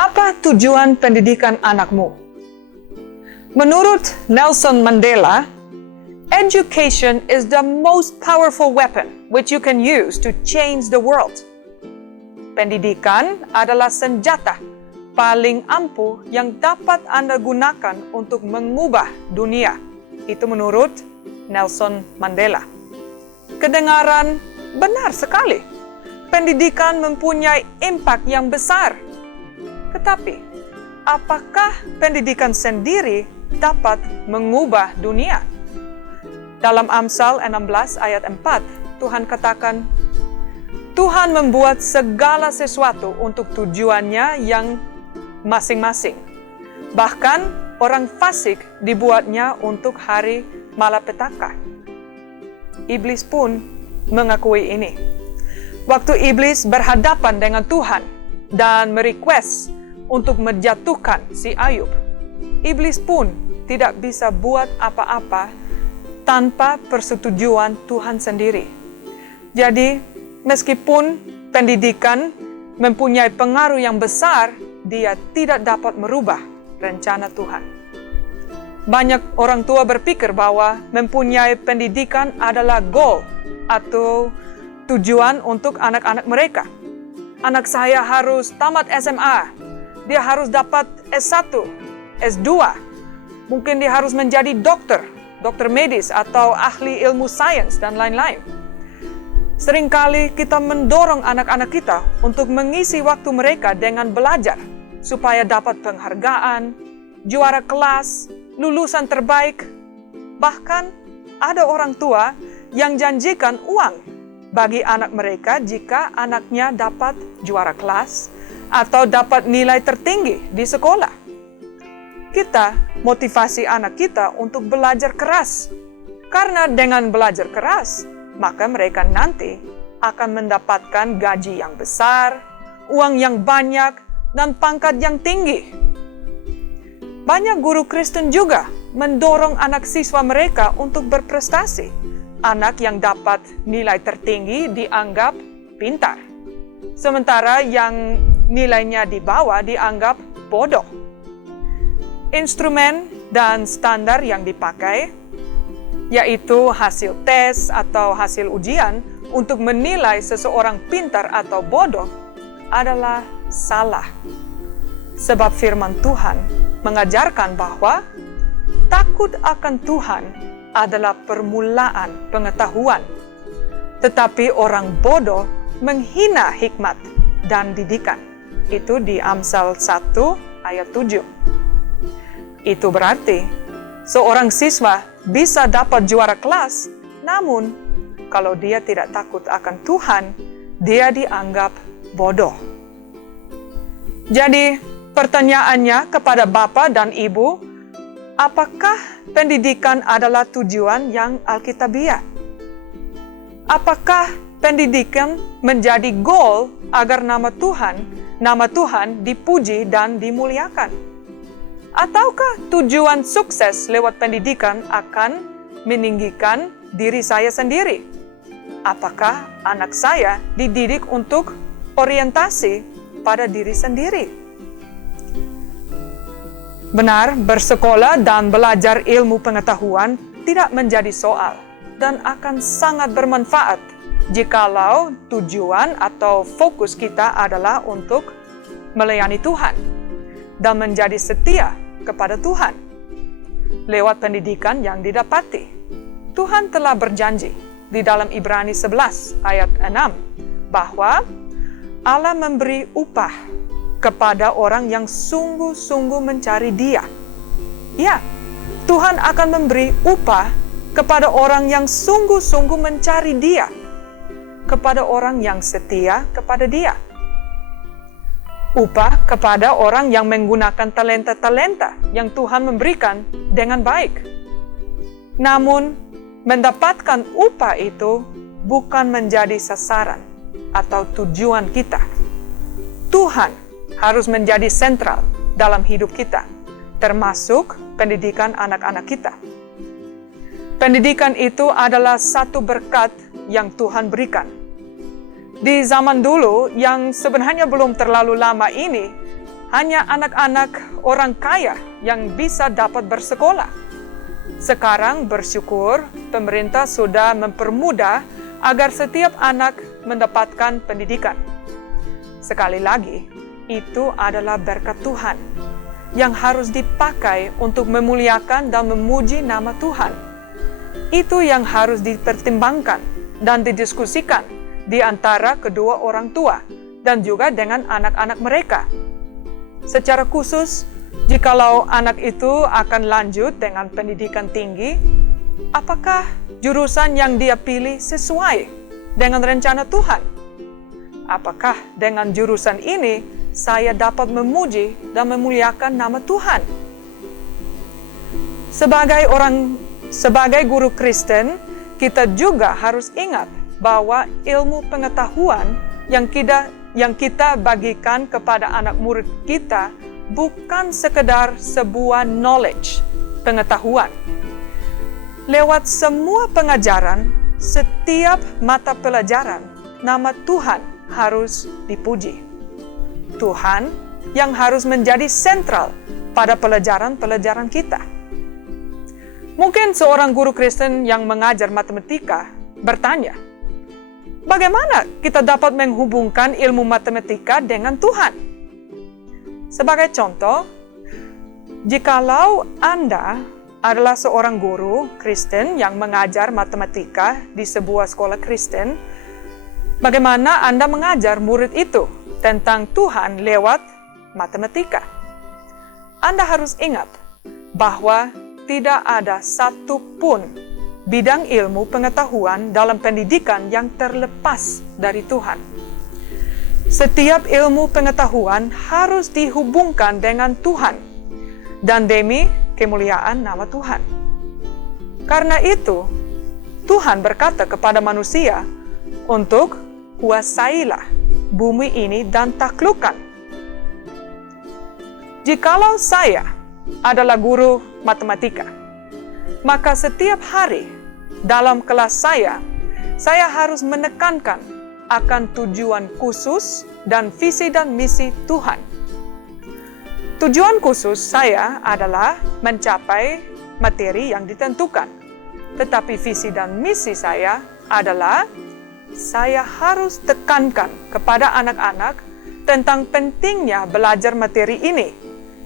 Apa tujuan pendidikan anakmu? Menurut Nelson Mandela, education is the most powerful weapon which you can use to change the world. Pendidikan adalah senjata paling ampuh yang dapat Anda gunakan untuk mengubah dunia. Itu menurut Nelson Mandela. Kedengaran benar sekali. Pendidikan mempunyai impak yang besar. Tetapi, apakah pendidikan sendiri dapat mengubah dunia? Dalam Amsal 16 ayat 4, Tuhan katakan, Tuhan membuat segala sesuatu untuk tujuannya yang masing-masing. Bahkan orang fasik dibuatnya untuk hari malapetaka. Iblis pun mengakui ini. Waktu iblis berhadapan dengan Tuhan dan merequest untuk menjatuhkan si Ayub, iblis pun tidak bisa buat apa-apa tanpa persetujuan Tuhan sendiri. Jadi, meskipun pendidikan mempunyai pengaruh yang besar, dia tidak dapat merubah rencana Tuhan. Banyak orang tua berpikir bahwa mempunyai pendidikan adalah goal atau tujuan untuk anak-anak mereka. Anak saya harus tamat SMA, dia harus dapat S1, S2, mungkin dia harus menjadi dokter medis atau ahli ilmu sains dan lain-lain. Seringkali kita mendorong anak-anak kita untuk mengisi waktu mereka dengan belajar supaya dapat penghargaan, juara kelas, lulusan terbaik. Bahkan ada orang tua yang janjikan uang bagi anak mereka jika anaknya dapat juara kelas atau dapat nilai tertinggi di sekolah. Kita motivasi anak kita untuk belajar keras. Karena dengan belajar keras, maka mereka nanti akan mendapatkan gaji yang besar, uang yang banyak, dan pangkat yang tinggi. Banyak guru Kristen juga mendorong anak siswa mereka untuk berprestasi. Anak yang dapat nilai tertinggi dianggap pintar, sementara yang nilainya di bawah dianggap bodoh. Instrumen dan standar yang dipakai, yaitu hasil tes atau hasil ujian untuk menilai seseorang pintar atau bodoh, adalah salah. Sebab firman Tuhan mengajarkan bahwa takut akan Tuhan adalah permulaan pengetahuan. Tetapi orang bodoh menghina hikmat dan didikan. Itu di Amsal 1 ayat 7. Itu berarti seorang siswa bisa dapat juara kelas, namun kalau dia tidak takut akan Tuhan, dia dianggap bodoh. Jadi, pertanyaannya kepada Bapak dan Ibu, apakah pendidikan adalah tujuan yang alkitabiah? Apakah pendidikan menjadi goal agar nama Tuhan dipuji dan dimuliakan? Ataukah tujuan sukses lewat pendidikan akan meninggikan diri saya sendiri? Apakah anak saya dididik untuk orientasi pada diri sendiri? Benar, bersekolah dan belajar ilmu pengetahuan tidak menjadi soal dan akan sangat bermanfaat jikalau tujuan atau fokus kita adalah untuk melayani Tuhan dan menjadi setia kepada Tuhan lewat pendidikan yang didapati. Tuhan telah berjanji di dalam Ibrani 11 ayat 6 bahwa Allah memberi upah kepada orang yang sungguh-sungguh mencari Dia. Ya, Tuhan akan memberi upah kepada orang yang sungguh-sungguh mencari Dia, kepada orang yang setia kepada Dia. Upah kepada orang yang menggunakan talenta-talenta yang Tuhan memberikan dengan baik. Namun, mendapatkan upah itu bukan menjadi sasaran atau tujuan kita. Tuhan harus menjadi sentral dalam hidup kita, termasuk pendidikan anak-anak kita. Pendidikan itu adalah satu berkat yang Tuhan berikan. Di zaman dulu yang sebenarnya belum terlalu lama ini, hanya anak-anak orang kaya yang bisa dapat bersekolah. Sekarang bersyukur pemerintah sudah mempermudah agar setiap anak mendapatkan pendidikan. Sekali lagi, itu adalah berkat Tuhan yang harus dipakai untuk memuliakan dan memuji nama Tuhan. Itu yang harus dipertimbangkan dan didiskusikan di antara kedua orang tua dan juga dengan anak-anak mereka. Secara khusus, jikalau anak itu akan lanjut dengan pendidikan tinggi, apakah jurusan yang dia pilih sesuai dengan rencana Tuhan? Apakah dengan jurusan ini saya dapat memuji dan memuliakan nama Tuhan? Sebagai guru Kristen, kita juga harus ingat bahwa ilmu pengetahuan yang kita bagikan kepada anak murid kita bukan sekedar sebuah knowledge, pengetahuan. Lewat semua pengajaran, setiap mata pelajaran, nama Tuhan harus dipuji. Tuhan yang harus menjadi sentral pada pelajaran-pelajaran kita. Mungkin seorang guru Kristen yang mengajar matematika bertanya, bagaimana kita dapat menghubungkan ilmu matematika dengan Tuhan? Sebagai contoh, jikalau Anda adalah seorang guru Kristen yang mengajar matematika di sebuah sekolah Kristen, bagaimana Anda mengajar murid itu tentang Tuhan lewat matematika? Anda harus ingat bahwa tidak ada satupun bidang ilmu pengetahuan dalam pendidikan yang terlepas dari Tuhan. Setiap ilmu pengetahuan harus dihubungkan dengan Tuhan dan demi kemuliaan nama Tuhan. Karena itu, Tuhan berkata kepada manusia untuk kuasailah bumi ini dan taklukkan. Jikalau saya adalah guru matematika, maka setiap hari dalam kelas saya harus menekankan akan tujuan khusus dan visi dan misi Tuhan. Tujuan khusus saya adalah mencapai materi yang ditentukan. Tetapi visi dan misi saya adalah saya harus tekankan kepada anak-anak tentang pentingnya belajar materi ini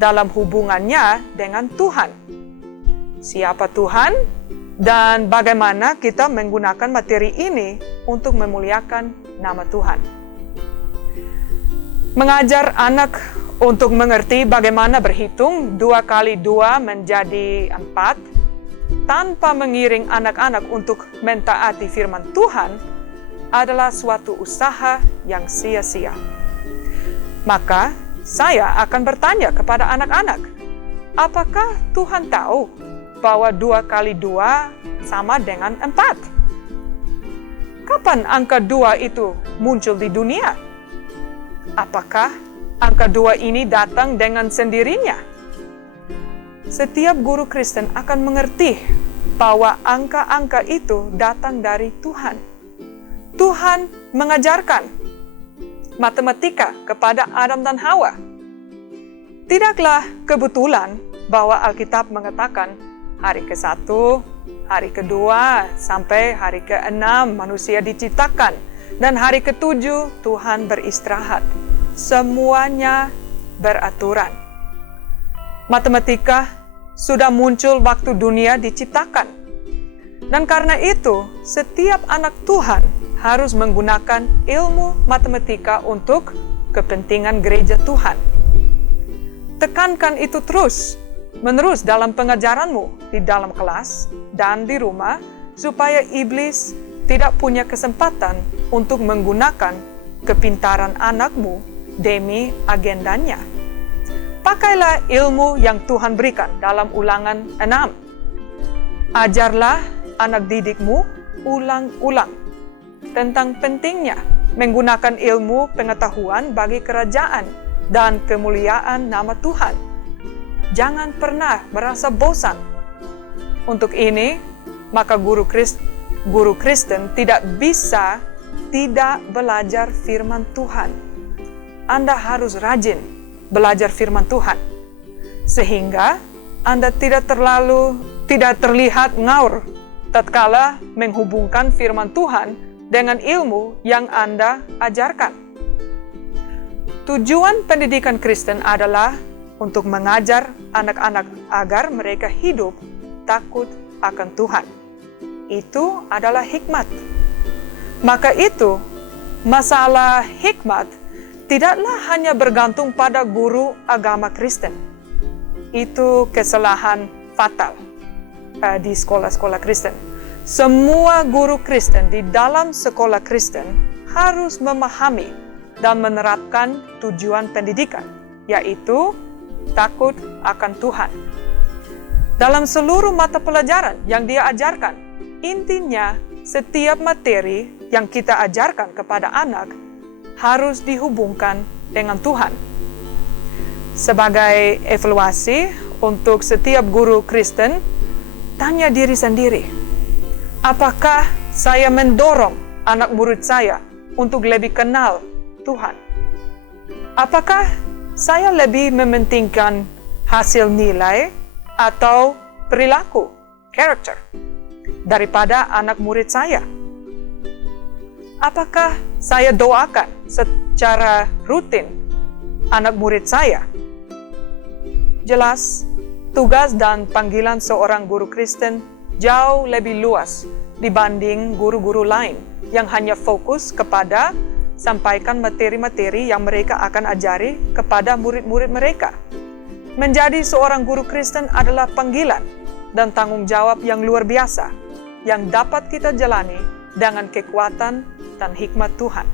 dalam hubungannya dengan Tuhan. Siapa Tuhan dan bagaimana kita menggunakan materi ini untuk memuliakan nama Tuhan. Mengajar anak untuk mengerti bagaimana berhitung 2 kali 2 menjadi 4 tanpa mengiring anak-anak untuk mentaati firman Tuhan adalah suatu usaha yang sia-sia. Maka saya akan bertanya kepada anak-anak, apakah Tuhan tahu bahwa 2 kali 2 sama dengan 4? Kapan angka 2 itu muncul di dunia? Apakah angka 2 ini datang dengan sendirinya? Setiap guru Kristen akan mengerti bahwa angka-angka itu datang dari Tuhan. Tuhan mengajarkan matematika kepada Adam dan Hawa. Tidaklah kebetulan bahwa Alkitab mengatakan hari ke-1, hari ke-2 sampai hari ke-6 manusia diciptakan dan hari ke-7 Tuhan beristirahat. Semuanya beraturan. Matematika sudah muncul waktu dunia diciptakan. Dan karena itu, setiap anak Tuhan harus menggunakan ilmu matematika untuk kepentingan gereja Tuhan. Tekankan itu terus-menerus dalam pengajaranmu di dalam kelas dan di rumah, supaya iblis tidak punya kesempatan untuk menggunakan kepintaran anakmu demi agendanya. Pakailah ilmu yang Tuhan berikan dalam Ulangan 6. Ajarlah anak didikmu ulang-ulang tentang pentingnya menggunakan ilmu pengetahuan bagi kerajaan dan kemuliaan nama Tuhan. Jangan pernah merasa bosan. Untuk ini, maka guru Kristen tidak bisa tidak belajar firman Tuhan. Anda harus rajin belajar firman Tuhan, sehingga Anda tidak terlihat ngaur tatkala menghubungkan firman Tuhan dengan ilmu yang Anda ajarkan. Tujuan pendidikan Kristen adalah untuk mengajar anak-anak agar mereka hidup takut akan Tuhan. Itu adalah hikmat. Maka itu, masalah hikmat tidaklah hanya bergantung pada guru agama Kristen. Itu kesalahan fatal di sekolah-sekolah Kristen. Semua guru Kristen di dalam sekolah Kristen harus memahami dan menerapkan tujuan pendidikan, yaitu takut akan Tuhan. Dalam seluruh mata pelajaran yang dia ajarkan, intinya setiap materi yang kita ajarkan kepada anak harus dihubungkan dengan Tuhan. Sebagai evaluasi untuk setiap guru Kristen, tanya diri sendiri, apakah saya mendorong anak murid saya untuk lebih kenal Tuhan? Apakah saya lebih mementingkan hasil nilai atau perilaku, karakter, daripada anak murid saya? Apakah saya doakan secara rutin anak murid saya? Jelas, tugas dan panggilan seorang guru Kristen jauh lebih luas dibanding guru-guru lain yang hanya fokus kepada sampaikan materi-materi yang mereka akan ajari kepada murid-murid mereka. Menjadi seorang guru Kristen adalah panggilan dan tanggung jawab yang luar biasa yang dapat kita jalani dengan kekuatan dan hikmat Tuhan.